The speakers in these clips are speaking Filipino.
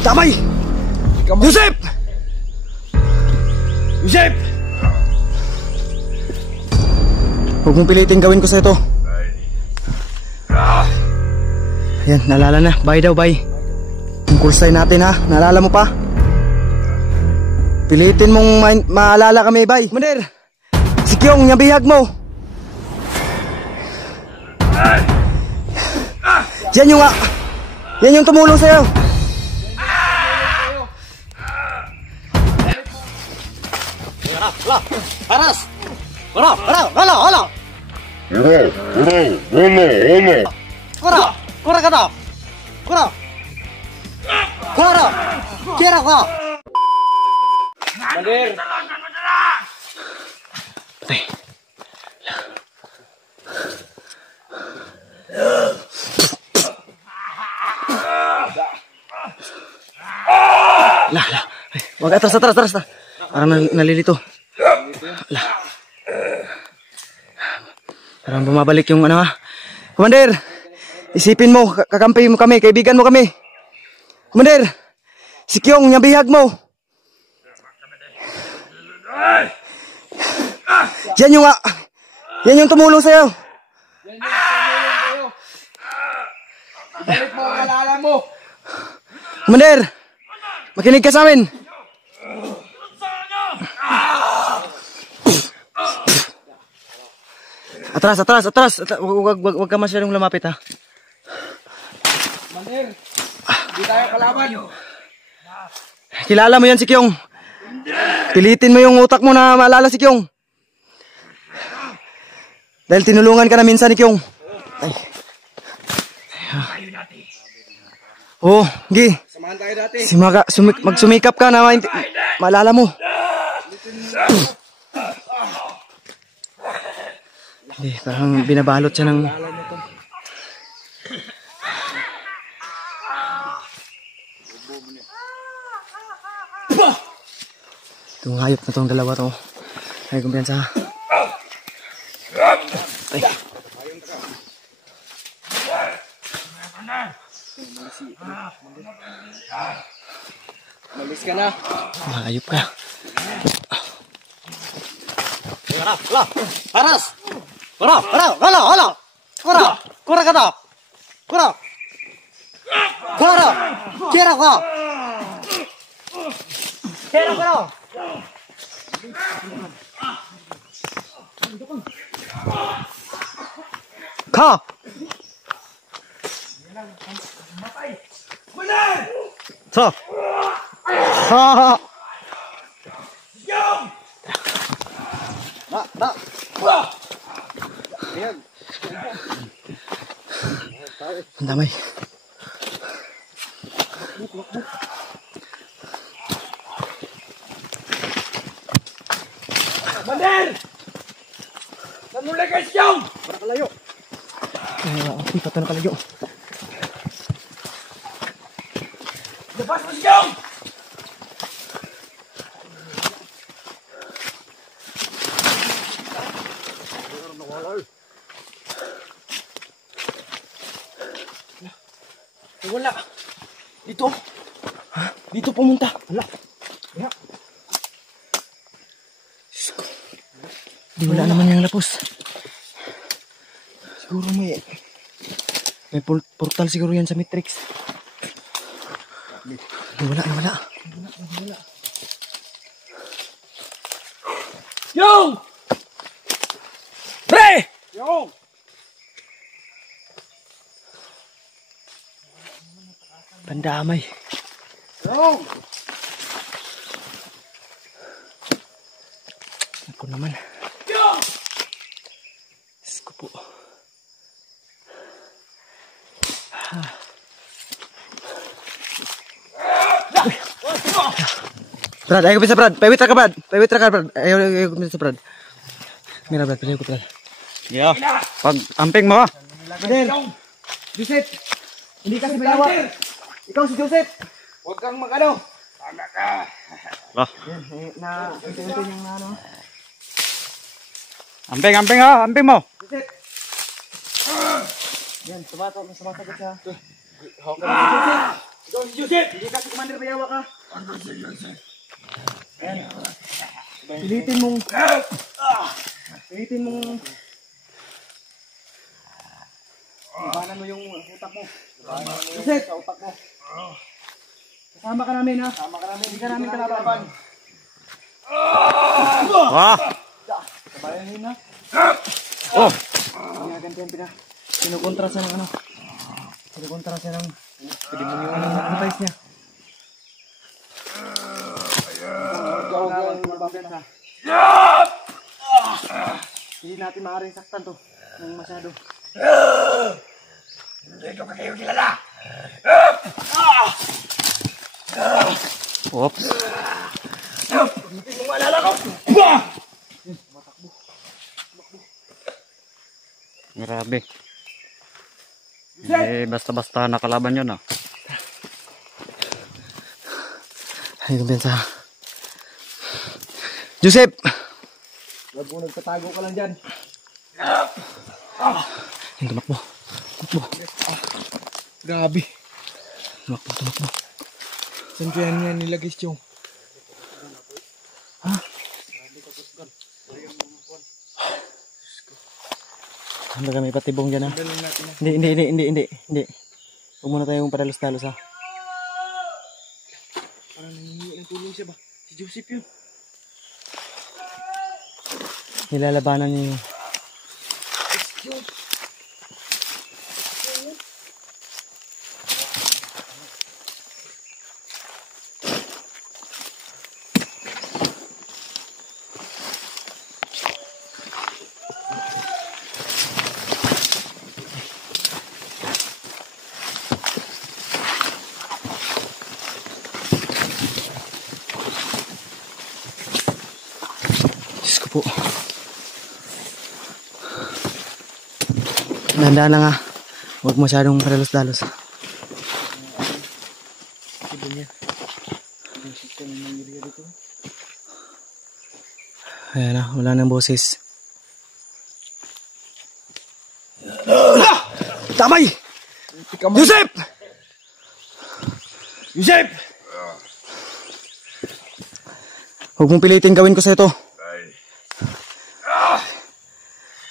Damay! Joseph! Joseph! Huwag mong pilitin gawin ko sa ito. Ayan, naalala na. Bye daw, bye. Yung kursay natin ha, naalala mo pa? Pilitin mong maalala kami, bye. Commander, si Kyong, nabihag mo. Yan yung tumulong sa'yo. Paras! Wala! Kura ka na! Kura! Kira ka! Commander! Patay. Wag atras. Parang nalilito. Parang bumabalik yung ano ha. Commander, isipin mo, kakampi mo kami, kaibigan mo kami. Commander, si Kyong, nabihag mo. Yan yung tumulong sa'yo. Ibalik mo ang alala mo. Commander, makinig ka sa amin. Atras. Wag ka masyadong lumapit ha. Commander, hindi tayo kalaban. Kilala mo yan si Kyong. Pilitin mo yung utak mo na maalala si Kyong. Dahil tinulungan ka na minsan ni Kyong. Ay. Oh, Gi. Samahan tayo dati. Magsumikap ka na maalala mo. Hindi, parang binabalot siya ng... Itong hayop na itong dalawa to. Ay, kumpiyansa. Ay. Malis ka na. Hayop ka. Paras! Kura ka na! Kira ka! Ka! Sa! Ha! Ang damay. Commander! Nanulay ka siyang! Para kalayo. Ay, pata na kalayo. Labas mo siyang! Wala. Dito. Ha? Dito pumunta. Wala. Wala. Di wala naman yung lapos. Siguro may portal siguro yan sa Matrix. Di wala. Yung! Pre! Yung! Pandamay. Yung! Ako naman. Yung! Diyos ko po. Brad, ayaw ko bisa Brad. Pawitra ka Brad. Ayaw ko bisa Brad. Mira Brad, ayaw ko Brad. Yeah. Pag amping mo. Brad. Joseph. Hindi kasi binawa. Ikaw si Joseph. Huwag kang mag-ano. Tama ka. Unti-unti yung ano. Amping ha. Amping mo. Joseph. Yan, sumasagot siya. Joseph! Hindi ka si Commander Bayawa ka. Ayan. Pilitin mong... Ibanan mo yung utak mo. Joseph! Sa utak mo. Kasama ka namin ha. Hindi ka namin kalaban. Kabayan yun ha. Ganyan. Sinukontra siya ng ano. Sinukontra siya ng... advice niya. Hindi natin maaaring saktan to ng masyado. Hindi ko kayo kilala. Oops. Hindi mo maalala ko. Grabe. Basta-basta nakalaban yun ah. Ay, kumpensa. Joseph! Wag mo nagtatago ka lang dyan. Ayun, tumakbo. Grabe. Tumakbo. Saan kaya niya nilagay siyong? Ano kami patibong dyan ha? Dalhin natin na. Hindi. Huwag muna tayong padalos-dalos ha. Parang nangingi ang tulong siya ba? Si Joseph yun. Nilalabanan niyo yung... Diyos ko po. Dahan-dahan lang ha. Huwag masyadong padalos-dalos. Iba niya. Ang sistem ng area dito. Ayan na, wala nang boses. Tamay! Joseph! Joseph! Huwag mong pilitin gawin ko sa ito.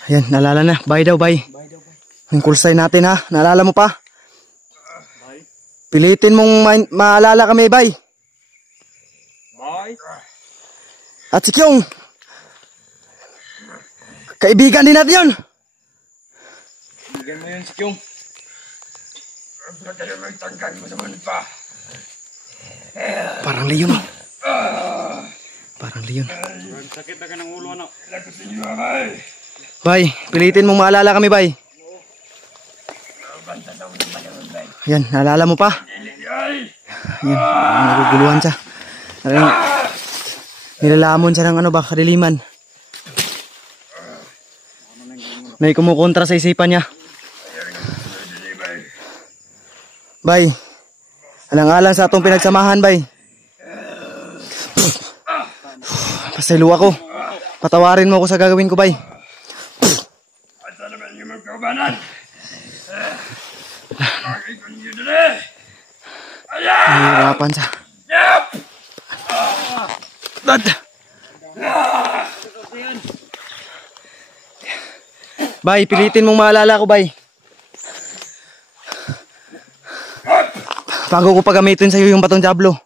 Ayan, naalala na. Bye daw, bye. Yung kulsay natin ha. Naalala mo pa? Pilitin mong maalala kami, bye. Bye. At si Kyong. Kaibigan din natin yun. Bigyan mo yun si Kyong. Parang leon. Parang leon. Sakit na ka ng ulo ano. Bay, pilitin mong maalala kami, bay. Yan, naalala mo pa? Yan, naguguluhan siya. Nilalamon siya ng ano ba, kadiliman. May kumukontra sa isipan niya. Bay, alang-alang sa atong pinagsamahan, bay. Pasaylo ako. Patawarin mo ako sa gagawin ko, bay. Asa naman yung magkaubanan? Nahihirapan siya. Dad! Bay, pilitin mong maalala ko, bay. Bago ko pagamitin sa'yo yung batong Diablo.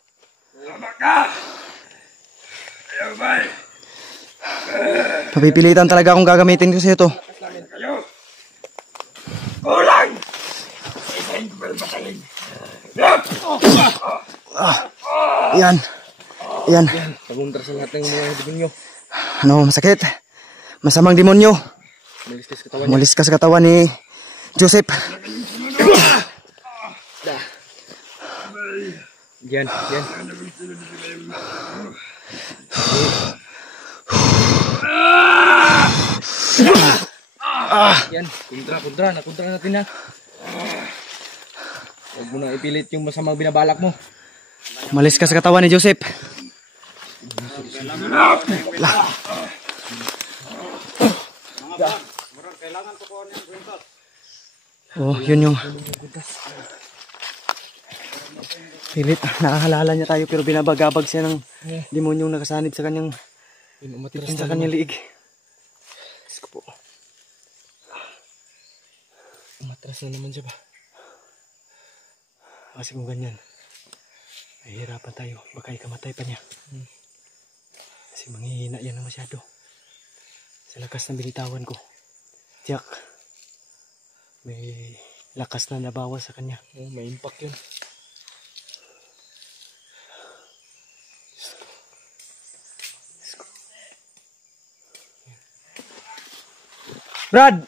Papipilitan talaga akong gagamitin ko sa'yo to. Yan. Yan. Paguntra sa lahat ng mga demonyo. Ano, masakit. Masamang demonyo. Malistis katawan niya. Umalis ka sa katawan ni Joseph. Yan. Yan, kontra. Nakontra natin na. Huwag mo na ipilit yung masamang binabalak mo. Umalis ka sa katawan ni Joseph. Oh, yun yung... Pilit, nakahalala niya tayo pero binabagabag siya ng demonyong nakasanib sa kanyang sa kanyang liig. Diyos ko po. Umatras na naman siya ba? Kasi kung ganyan, mahihirapan tayo. Baka ikamatay pa niya. Kasi manghihina yan na masyado. Sa lakas ng binitawan ko. Tiyak, may lakas na nabawas sa kanya. Oh, may impact yun. Brad!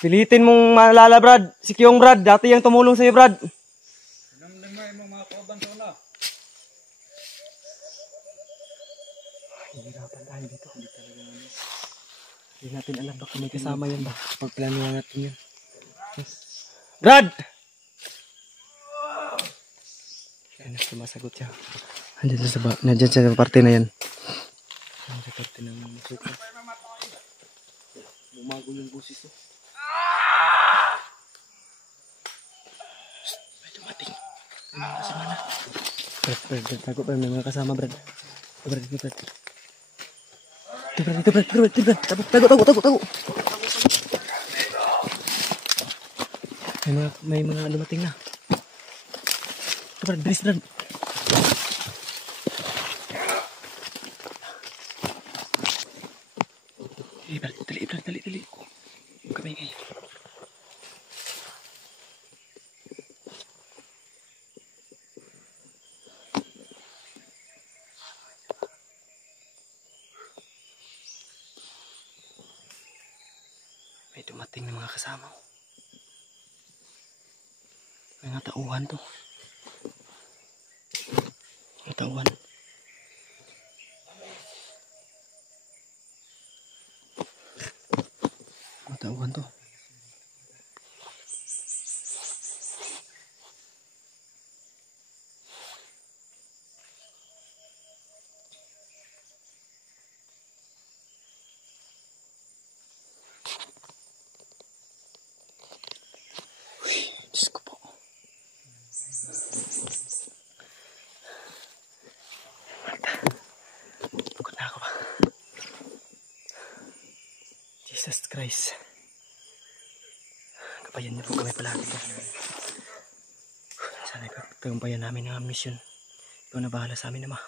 Pilitin mong maalala, Brad. Si Kyong, Brad. Dati yung tumulong sa'yo, Brad. Hihirapan tayo dito. Hindi natin alam baka may kasama yan ba. Pagplanuhan natin yun. Brad! Yan, sumasagot siya. Nandiyan sa parte na yan. Ang parte ng masuka. Bumago yung busis to. May dumating. May mga kasama na. Brad, tago pa. May mga kasama, Brad. Brad. Ito, Brad. Tago. May mga dumating na. Ito, Brad. Bilis, Brad. Dali. Huwag kami ngayon. May dumating na mga kasama. Mga tauhan to. Mga tauhan. Mga tauhan to. Diyos ko po. Pagod na ako ba? Jesus Christ. Kapayan niyo po kami palagi po. Sana ipagtagumpayan namin ang mission. Ikaw na bahala sa amin, Ama.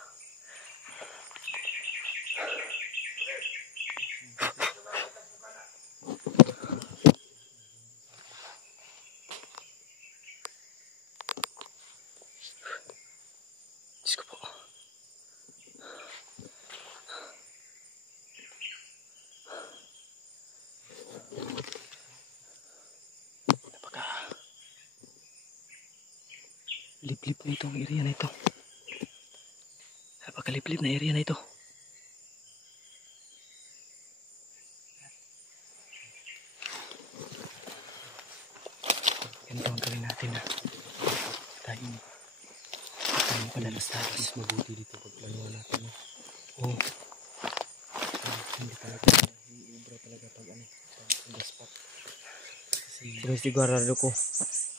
Diyos ko po. Napaka liblib na itong area na ito. Napakaliblib na area na ito. Ganito ang gawin natin na tayo padalas-dalas. Mabuti dito pagplanuhan natin. Oo. Hindi talaga. Iubra talaga pag pag spot. Sigurado ko,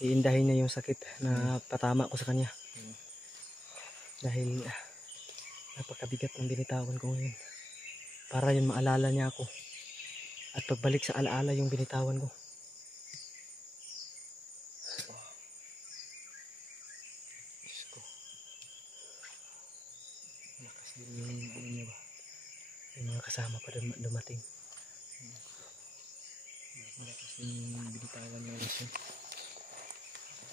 iindahin niya yung sakit na patama ko sa kanya. Dahil napakabigat ng binitawan ko ngayon. Para yun maalala niya ako. At pagbalik sa alaala yung binitawan ko. Diyos ko. Lakas din yung ano niya ba? May mga kasama pa dumating. Malakas din yung binitawan niya ulit yun.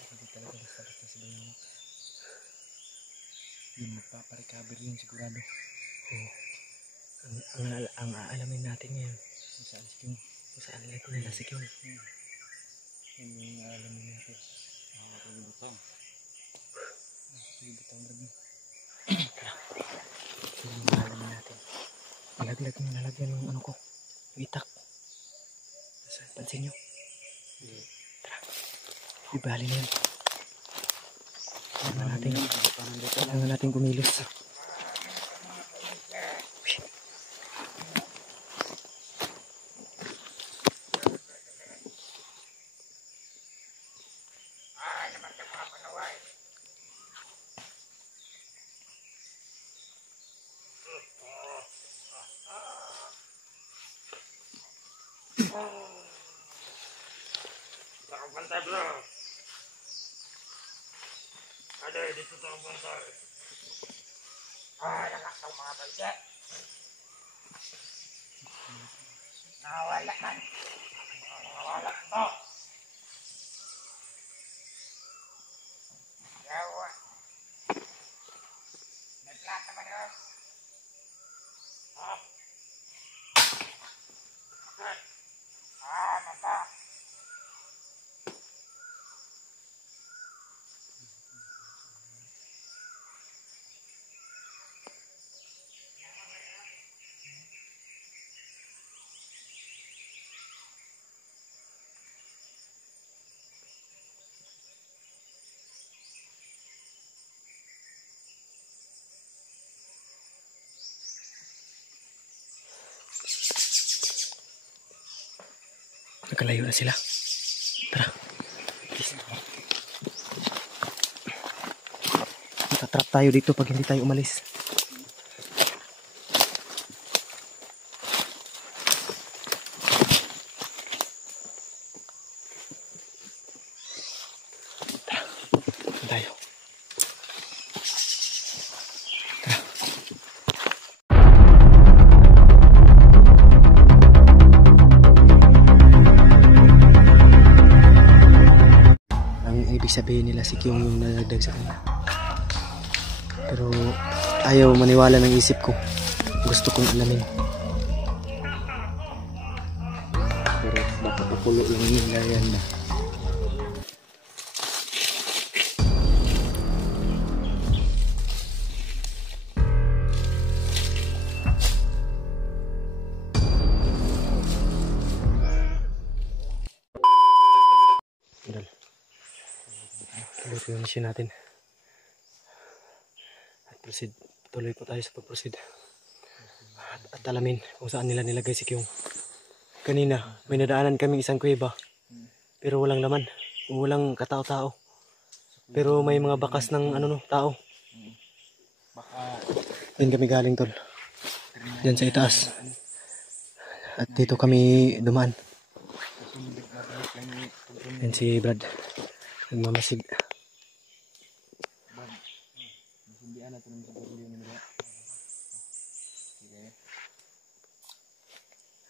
Hindi talaga basta-basta sila yung yun magpaparecover yun sigurado. Oo. Ang aalamin natin ngayon. Kung saan si Kyung. Kung saan nila si Kyung. Yun yung aalamin natin. Nakakapagulutang. Sige butang brad. Yun yung aalamin natin. Nalagyan ng ano ko. Yung itak. Pansin nyo. Tara. Ibali na yun. Kailangan natin kumilos. Nakalayo na sila. Tara. Matatrap tayo dito pag hindi tayo umalis. Tara. Tayo. Sabihin nila si Kyung yung nalagdag sa kanila. Pero ayaw maniwala ng isip ko. Gusto kong alamin. Pero baka kapulo lang nila yan na. Ito yung mission natin. At proceed. Tuloy po tayo sa pag-proceed. At alamin kung saan nila nilagay si Kyung. Kanina, may nadaanan kaming isang kuweba. Pero walang laman. Walang katao-tao. Pero may mga bakas ng tao. Diyan kami galing, tol. Diyan sa itaas. At dito kami dumaan. Yan si Brad. Nagmamasid.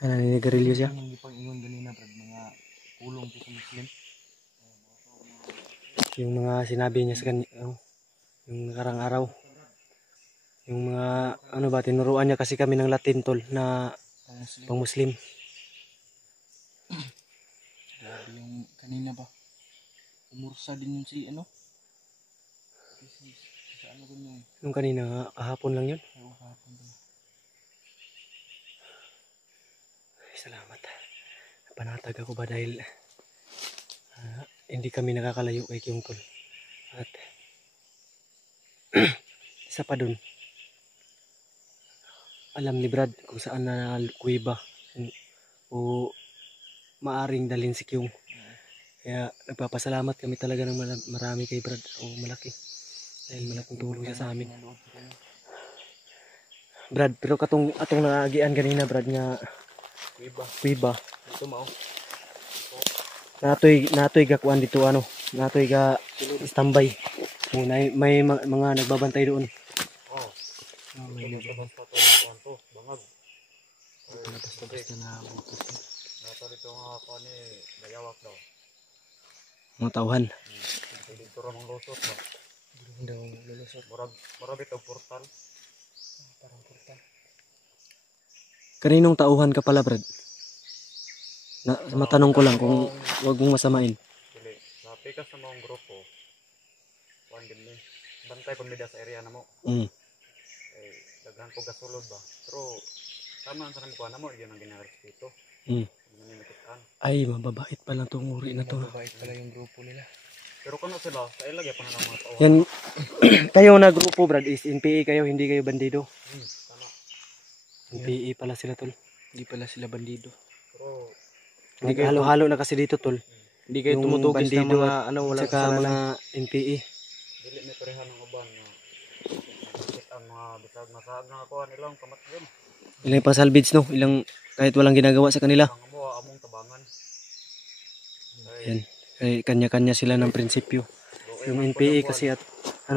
Ano, naninigarilyo siya? Yung pang-ingon ganina, Brad, mga pulong po sa Muslim. Yung mga sinabi niya sa kanya, yung nakarang araw. Yung mga, tinuruan niya kasi kami ng Latin, tol, na pang-Muslim. Grabe yung kanina ba? Umursa din yun si sa ganyan. Yung kanina, kahapon lang yun. Oo, kahapon ba? Ay, salamat. Panatag ako ba dahil hindi kami nakakalayo kay Kyung, tol. At isa pa dun, alam ni Brad kung saan na kuweba o maaring dalhin si Kyung. Kaya nagpapasalamat kami talaga ng marami kay Brad o malaki. Dahil malaking tulong siya sa amin. Brad, pero atong naagian kanina, Brad, nga kuweba. Ito mao. Natoy gakuan dito natoy ga standby. May mga nagbabantay doon. Oh. May Basta to, bangag. basta na butas. Nata dito nga ako ni Dayawak daw. Mga tauhan. Dito ron ang lusot ba. Daw lulusot. Murag ito portal. Parang portal. Kaninong tauhan ka pala, Brad? Matanong ko lang kung wag mong masamain. Dili, sabi ka sa mga grupo. Kuan din ni. Bantay pud mi sa area namo. Mm. Daghan ko gasulod ba. Pero tama sa namo kuan namo gyud ang ginarespeto. Mm. Maninikitan. Ay, mababait pala tong uri na to. Mababait pala yung grupo nila. Pero kuno sila, sa ilagay pa na ng mga tao. Yan, kayo na grupo, Brad, is NPA kayo, hindi kayo bandido. Tama. NPA pala sila, tol. Hindi pala sila bandido. Pero Halo-halo na kasi dito, tol. Hindi kayo Yung tumutugis ng bandido mga wala Saka mga NPA. dili may parehan ng uban nga ang mga bisag masag na kuan ilang kamatyon. Ilang pang salvage, no? Kahit walang ginagawa sa kanila. Ang amo among tabangan. Yan. Kanya-kanya sila ng prinsipyo. Yung NPA kasi at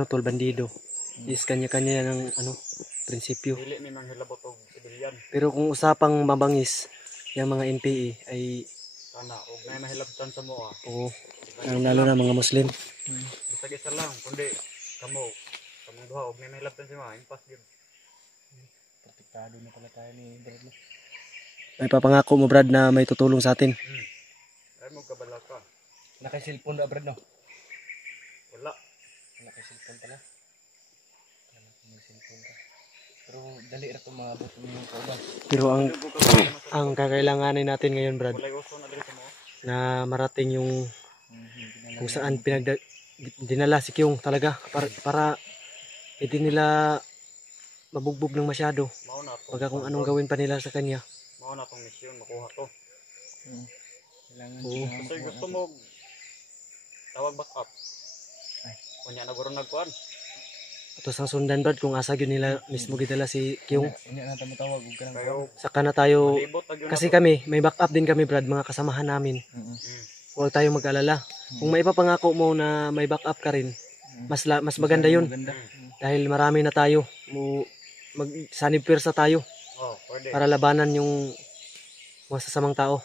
tol bandido is kanya-kanya ng prinsipyo. Dili ni nang hilabot og sibilyan. Pero kung usapang mabangis, yung mga NPA ay Kana og may mahilabtan sa mo. oo, lalo na mga Muslim. Bisag isa lang kundi kamong duha og may mahilabtan sa mo. Impas gyud. Protektado na pala tayo ni Brad. May papangako mo Brad na may tutulong sa atin. Ay mo kabala ka. Naka-cellphone na Brad no? Wala. Naka-cellphone pala. May cellphone ka. Pero dali ra to maabot yung kauban. Pero ang kakailanganin natin ngayon Brad Walay uso na diri sa mo. na marating yung kung saan dinala si Kyung talaga para hindi nila mabugbog ng masyado. Mao na to. Pagka kung anong gawin pa nila sa kanya. Mao na tong misyon makuha to. Kailangan Oo. Kasi gusto mo tawag back up. Kunya na guro nagkuan. Tapos ang sundan Brad kung asa yun nila mismo gidala si Kyung. Hindi na tayo matawag. Huwag ka nang Kayo Saka na tayo malibot tag yun kasi na to. kami may backup din kami Brad mga kasamahan namin. Huwag tayong mag-alala. Kung may ipapangako mo na may backup ka rin, mas maganda yun. Maganda. Dahil marami na tayo. Magsanib pwersa tayo Oh, pwede. para labanan yung mga sasamang tao.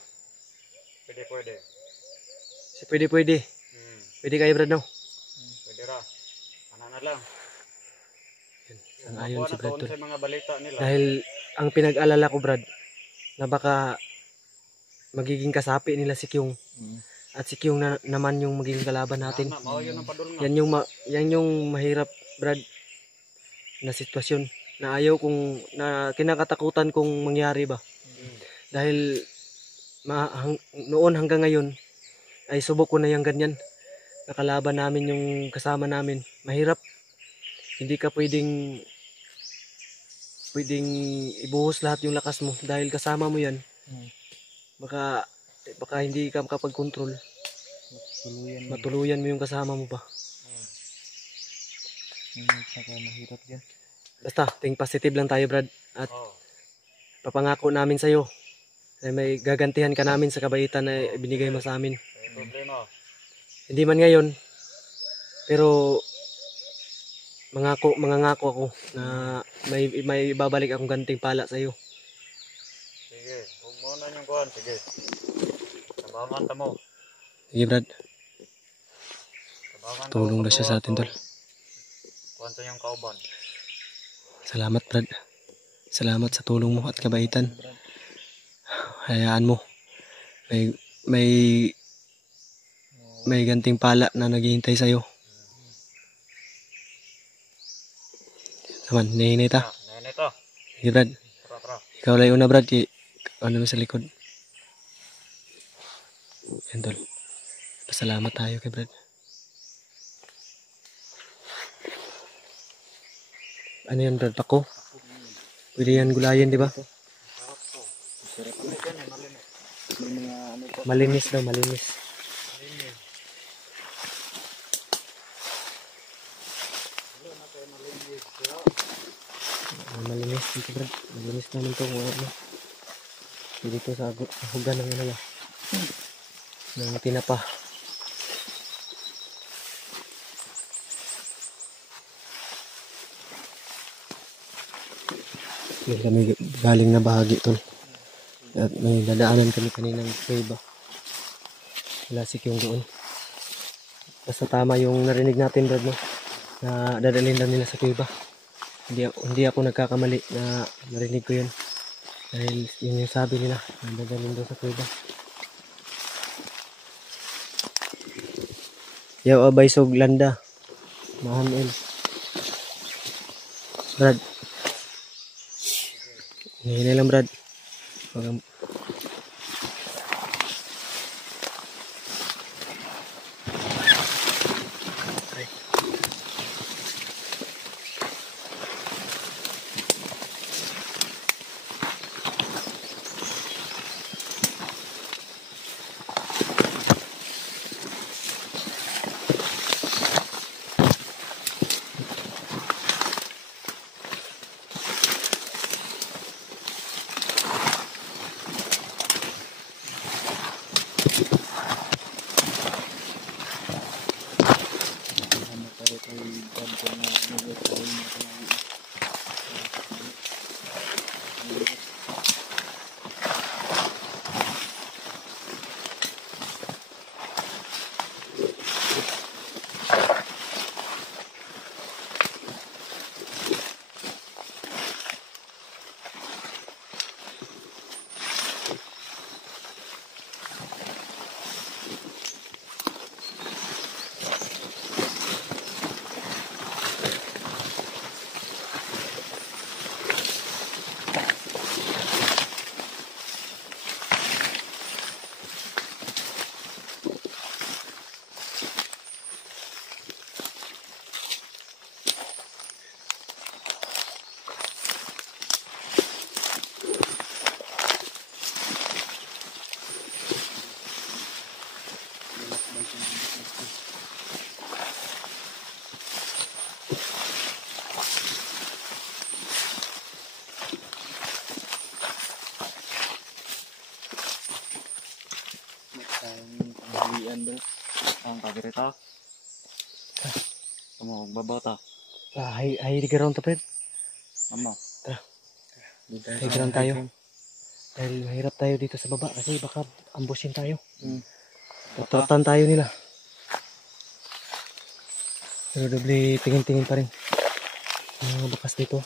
Pwede. Si pwede. Pwede kayo Brad no? Pwede ra. Ana na lang. Ang ayon si Brad Tuon sa mga balita nila. Dahil ang pinag-alala ko Brad na baka magiging kasapi nila si Kyung. At si Kyung naman yung magiging kalaban natin. Mao yun ang padul nga. Yan yung mahirap Brad na sitwasyon na ayaw na kinakatakutan kong mangyari ba. Dahil noon hanggang ngayon ay subok ko na yung ganyan. Nakalaban namin yung kasama namin. Mahirap. Hindi ka pwedeng ibuhos lahat yung lakas mo dahil kasama mo yan. Baka hindi ka makapag-control. Matuluyan mo yung kasama mo pa. Saka mahirap yan. Basta, think positive lang tayo Brad. At Oh. papangako namin sa'yo na may gagantihan ka namin sa kabaitan na ibinigay mo sa amin. May problema. Hindi man ngayon, pero mangangako ako na may ibabalik akong ganting pala sa'yo. Sige, huwag mo na yung kuhan. Sige. Tabangan ta mo. Sige Brad, Tabangan tulong na siya sa atin tol. Kuhan sa yung kauban. Salamat Brad. Salamat sa tulong mo at kabaitan. Hayaan mo. May ganting pala na naghihintay sa'yo. Naman, nahinay ta. Ngayon ito. Sige Brad, Tara. ikaw lang una Brad. Ano mo sa likod. Yan tol. Pasalamat tayo kay Brad. Ano yan Brad? Pako? Pwede yan gulayan di ba? Malinis daw, malinis. Malinis dito Brad. Malinis namin ito kung ano. Dito sa hugan ng ano ng tinapa. May kami galing na bahagi tol. At may dadaanan kami kaninang kuweba. Wala si Kyung doon. Basta tama yung narinig natin Brad no? Na dadalhin lang nila sa kuweba. Hindi ako nagkakamali na narinig ko yun. Dahil yun yung sabi nila na dadalhin doon sa kuweba. Yaw abay sog landa. Mahan Brad. Hinay lang Brad. Lian bro. Ang kagirita. Kamu babaw ta. Hay di ground to, Fred. Mama. Tara. Hay ground tayo. Dahil mahirap tayo dito sa baba kasi baka ambushin tayo. Tatratan tayo nila. Pero doble tingin-tingin pa rin. Mga bakas dito.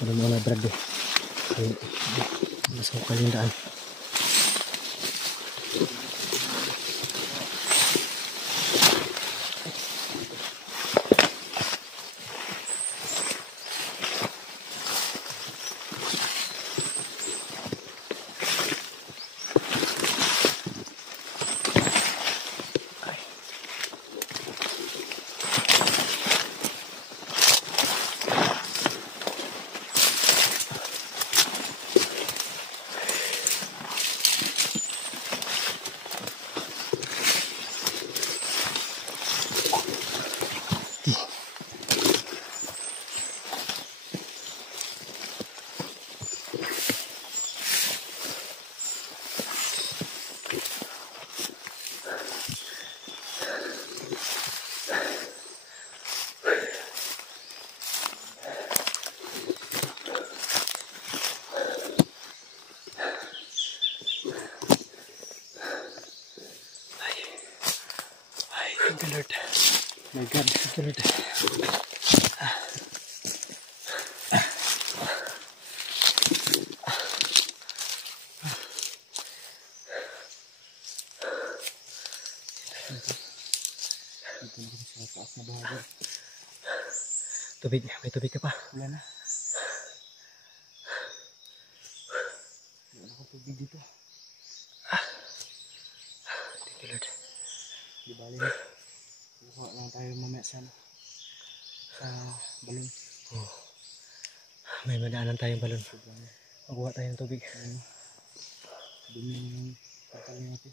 Ano muna Brad eh. Mas mukha yung daan. Thank you, Lord. My God, thank you, Lord. Tubig, may tubig ka pa. Wala na. Wala akong tubig dito. Thank you, Lord. Di bali na. Kuha lang tayo mamaya sa balon. Oh. May madaanan tayong balon. Makuha tayong tubig. Dumi yung pagkaling natin.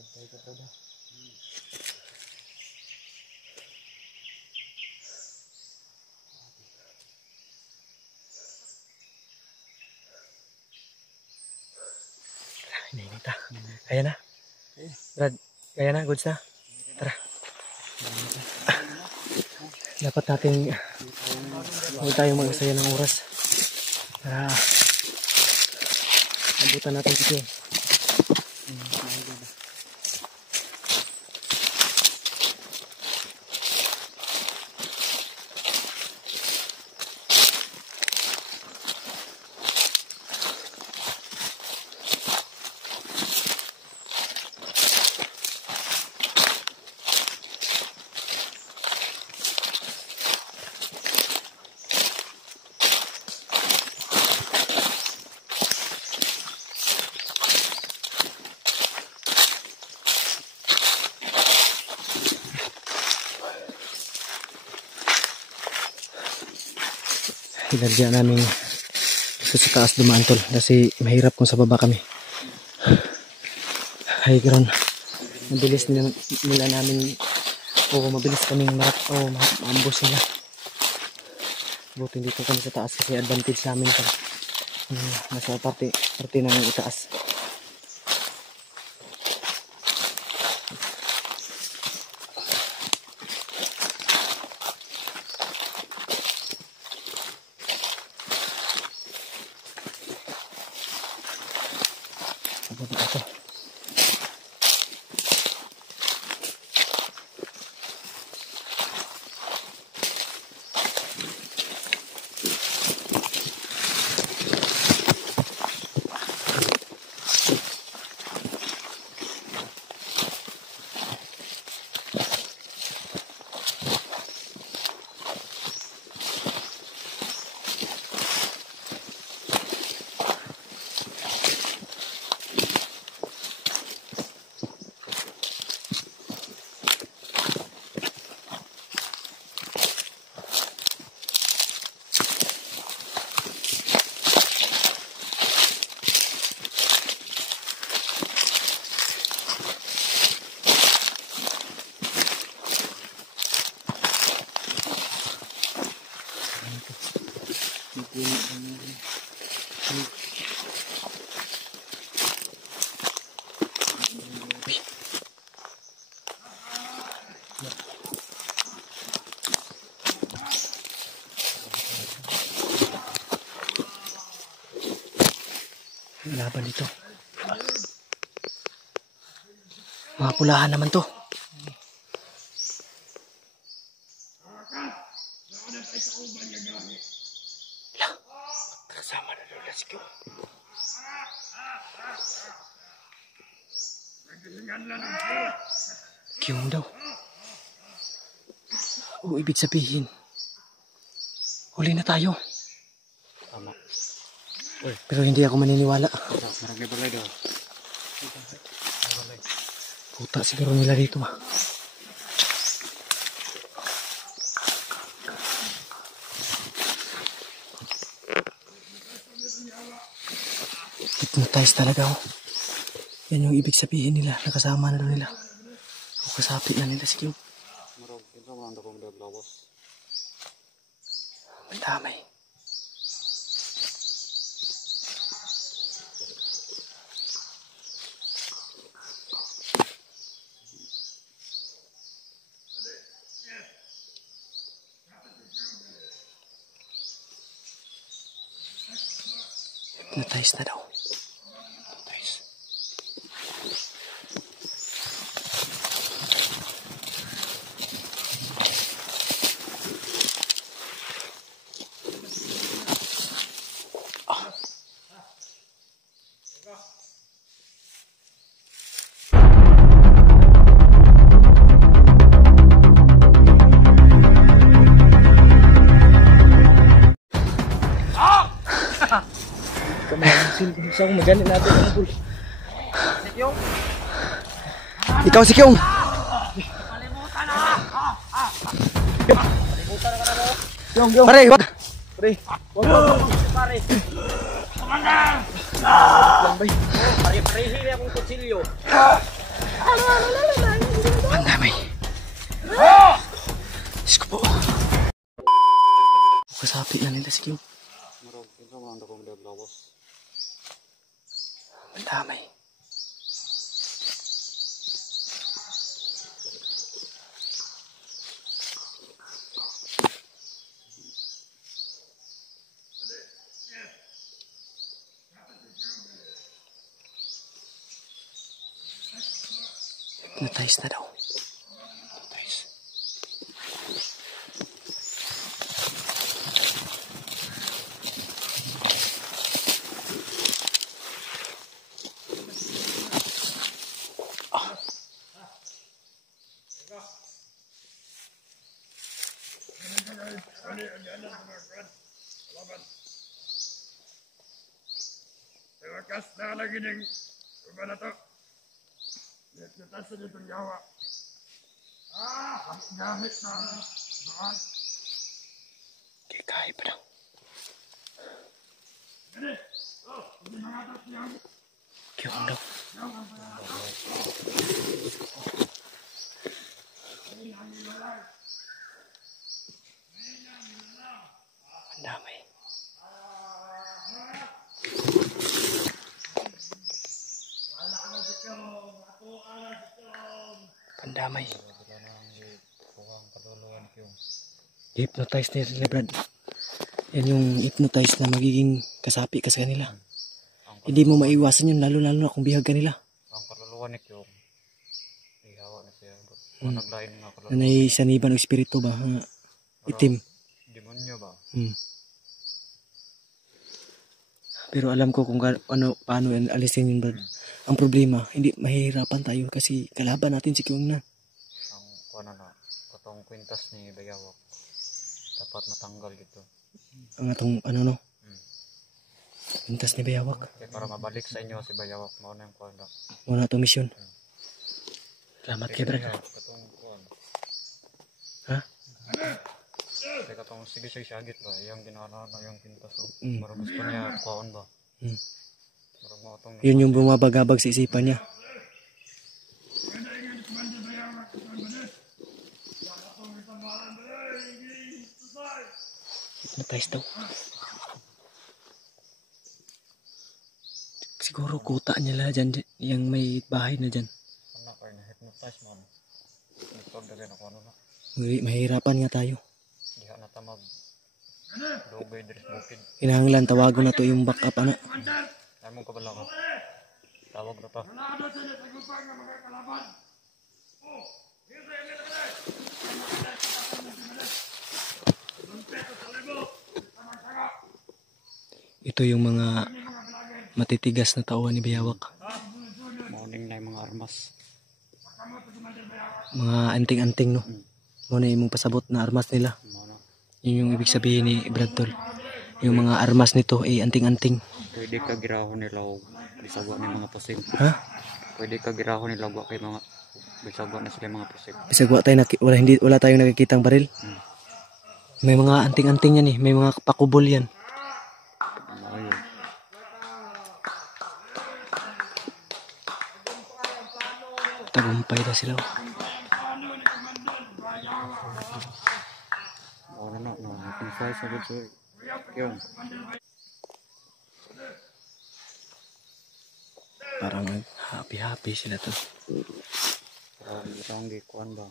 Bantay ka pa ba? Nainita. Kaya na. Brad, kaya na. Goods na. Tara. Dapat natin huwag tayong mag-asaya ng oras. Para abutan natin ito. Hinadya namin dito sa taas dumaan tol kasi mahirap kung sa baba kami. High ground. Mabilis nila namin mabilis kaming maambos nila. Buti dito kami sa taas kasi advantage namin pa. Nasa parte ng itaas. Ito. Laban dito. Mga pulahan naman to. Kasama na doon. Let's go. Kiyong daw. O ibig sabihin, huli na tayo. Tama. Pero hindi ako maniniwala. Marami balay daw. Puta siguro nila dito ah. Hypnotize talaga ako. Yan yung ibig sabihin nila. Nakasama na doon nila. O kasapit na nila si Q. Marami ito mga akong daglawas. May damay. Hypnotize na daw. Hypnotize. Saan magaling natin ang bull? Ikaw si Kyong. Kyong. Pare, wag. Pre, pare. Commander! Pare-parehin akong kutsilyo. Ang damay. Diyos ko po. Kasapit na nila si Q. Marami ito mga akong daglawas. Ang damay. Hypnotize na daw. Hypnotize. Wakas na lagi ng iba na to. Nagtatas na itong yawa. Gamit na. Doon. Kaya pa daw. Gani. Hindi mga tas yan. Kiyong daw. Ang damay. Pandamay. Hypnotize na sila, Brad. Yan yung hypnotize na magiging kasapi ka sa kanila. Hindi mo maiwasan yun, lalo na kung bihag kanila. Ang kaluluwan ni Kyong. Ihawa na siya. Naglain nga kaluluwan. Nanay saniban o espiritu ba? Itim. Demonyo ba? Pero alam ko kung paano alisin yun, Brad. Ang problema, hindi mahihirapan tayo kasi kalaban natin si Kyung na. Ang katong kwintas ni Bayawak. Dapat matanggal dito. Ang atong kwintas ni Bayawak. Kaya para mabalik sa inyo si Bayawak, mauna yung kuwan. Muna itong misyon. Salamat kay Brad. Katong kuwan. Ha? Kaya katong sige-sige-sagit ba? Yung ginana na yung kwintas. Marang gusto niya kuwan ba? Yun yung bumabagabag sa isipan niya. Hypnotize daw. Siguro kuta nila dyan, yung may bahay na dyan. Anak kayo na hypnotize man. Ipag na rin ako ano na. Mahirapan nga tayo. Diha na tamag. Dugay diri sa bukid. Kinahanglan, tawagon na to yung backup, ana. Ay mo kabala ko. Tawag na to. Ito yung mga matitigas na tauhan ni Bayawak. Morning na yung mga armas. Mga anting-anting, no? Muna yung mong pasabot na armas nila. Ano, Yun yung ibig sabihin ni Brad Tol. Yung mga armas nito ay anting-anting. pwede ka girahon nila o bisagwa ng mga pusig. Ha? Pwede ka girahon nila o kay mga bisagwa na sila mga pusig. Bisag wala tayong nakikitang baril. May mga anting-anting yan eh. May mga pakubol yan. Ayun. Tagumpay na sila. Ano na, no, napinsay sa gutsoy. Yung, Parang happy-happy sila to. parang gikuan ba?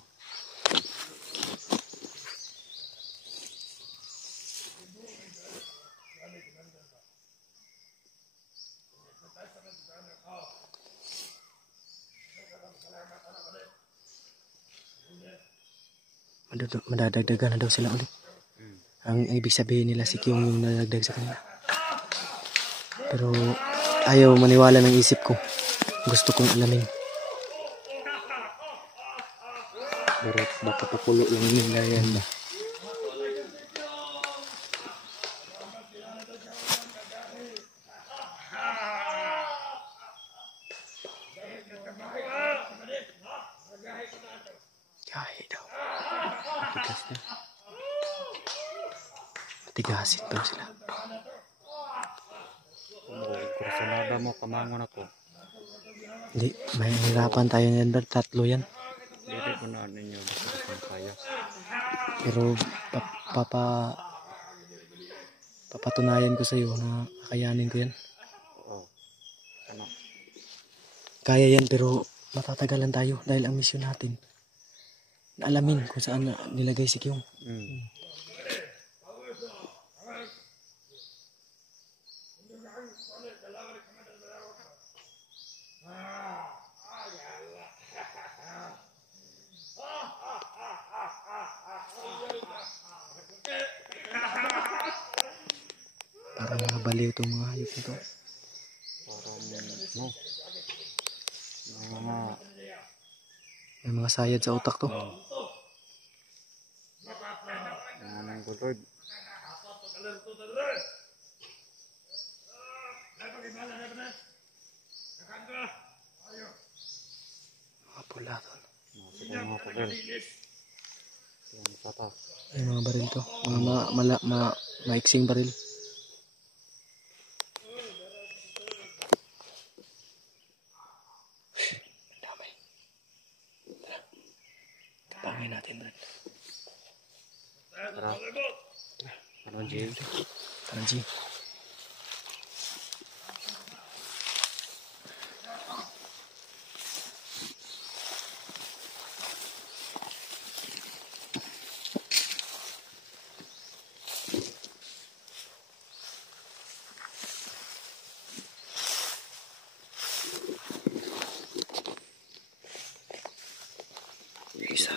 Madadagdagan na daw sila ulit. Ang ibig sabihin nila si Kyung yung nadagdag sa kanila. Pero ayaw maniwala ng isip ko. Gusto kong alamin. Pero baka pakulo lang nila yan ba? Kahit daw. Matigas na. Matigasin daw sila. Kursunada mo, kamangon ako. Hindi, may hirapan tayo niyan, Brad. 3 yan. Dili ko na ninyo, basta kung kaya. Pero papatunayan ko sa iyo na kakayanin ko yan. Oo. Ano? Kaya yan pero matatagalan tayo dahil ang misyon natin na alamin kung saan nilagay si Kyung. Parang mga baliw itong mga hayop nito. Parang, no. Mga, May mga sayad sa utak to. mga nang gulod. Mga pula to. Mga mga pagel. Yung sata. May mga baril to. Mga maiksing baril. Damay. Tara. Tapangin natin, Brad. Tara. Ano, Jim? Tara, G. Isa.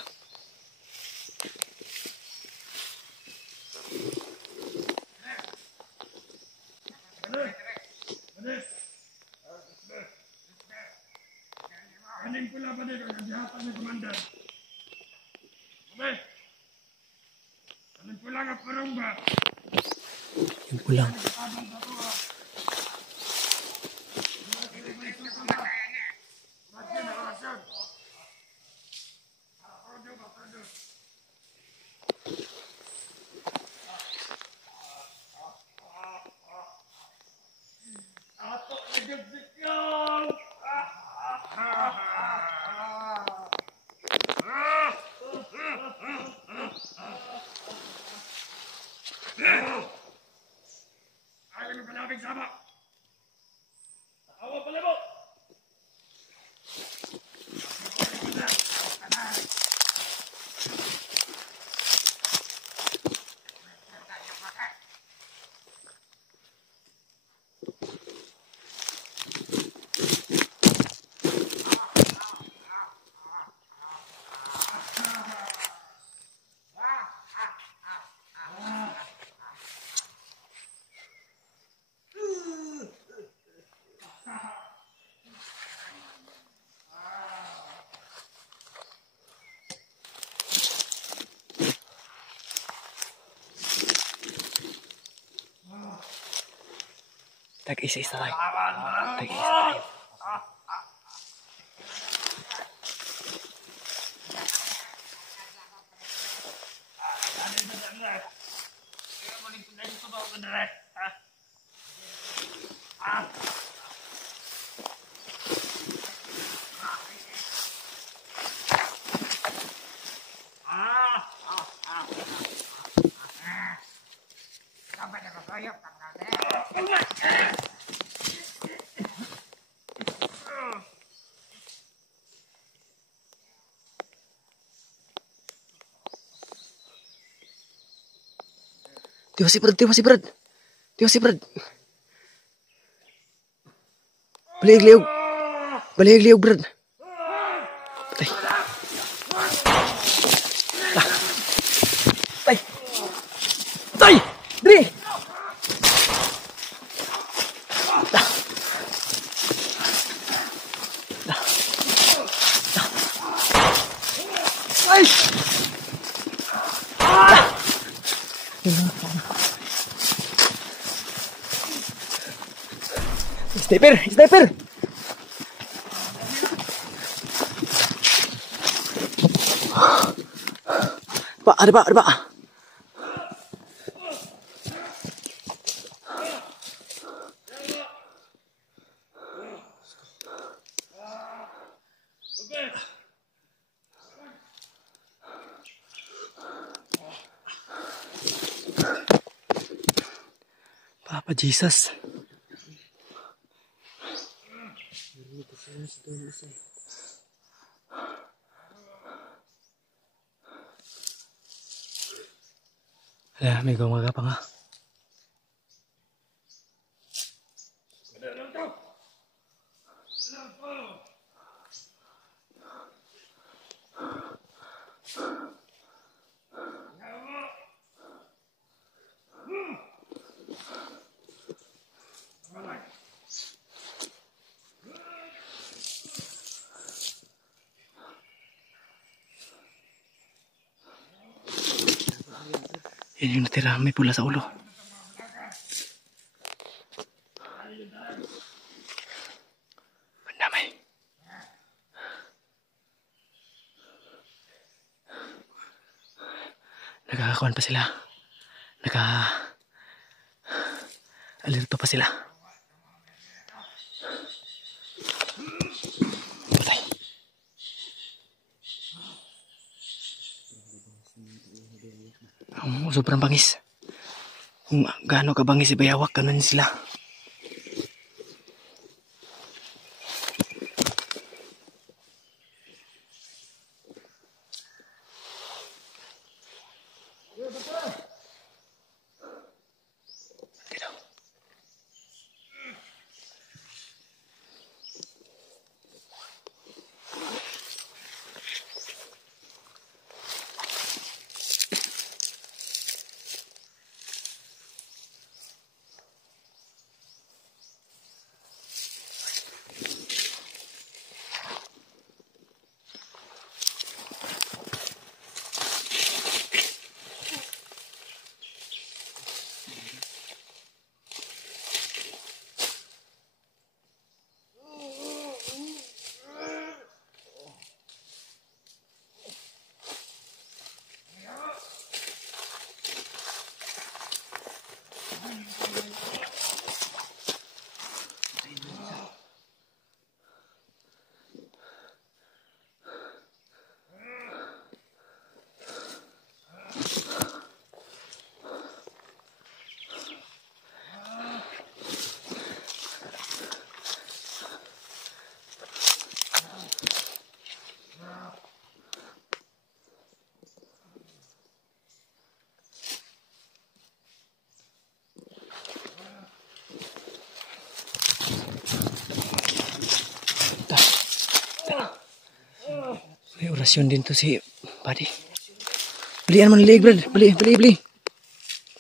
Kaning pula pa dito, nagihatan ng komandan. Okay? Kaning pula nga parang ba? Yung pulang. Ato nagigsikyaw! Ayaw mo palabing sama! Tawag Tag-isa-isa tayo. Tag-isa tayo. Tiwas si Brad. Balik liog, Brad. Patay. Patay! Dri! Ay! Sniper! Ada pak. Papa Jesus. Ya, may gumaga pa nga. Yan yung natira, may pula sa ulo. Pandamay. Nagkakakuan pa sila. Alerto pa sila. Patay. Sobrang bangis. Kung gaano kabangis si Bayawak, ganun sila. May orasyon din to si Buddy. Balian mo ng liig, Brad. Bali.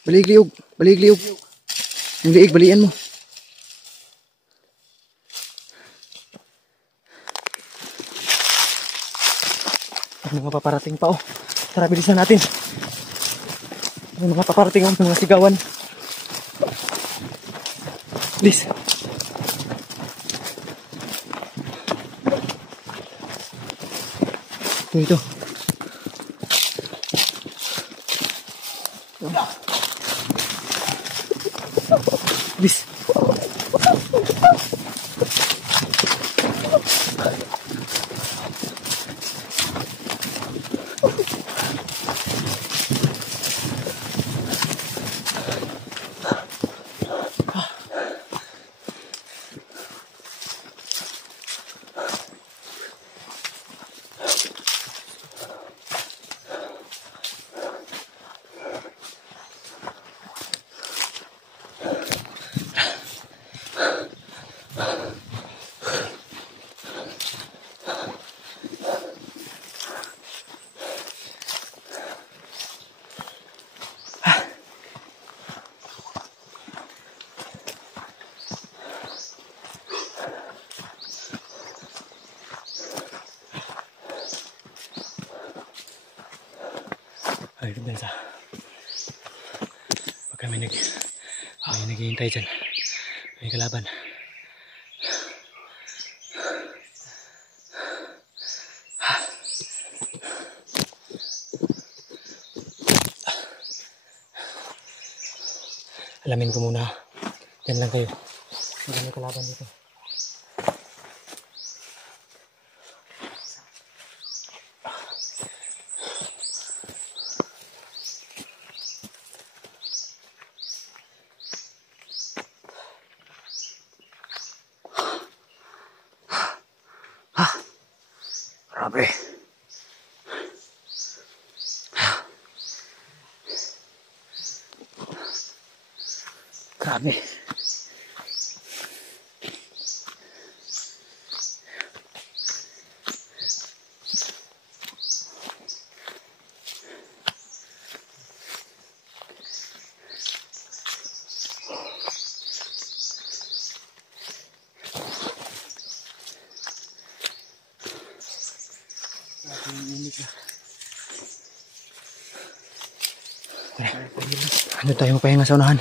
Balik liog. Yung liig, balian mo. May mga paparating pa, oh. Tara, bilisan natin. May mga paparating, oh. Mga sigawan. Please. Ito. Bis. Ay, Benza. Huwag kami naghihintay dyan. May kalaban. Alamin ko muna. Diyan lang kayo. Huwag may kalaban dito. Grabe. Grabe. Ano tayo mapahinga sa unahan?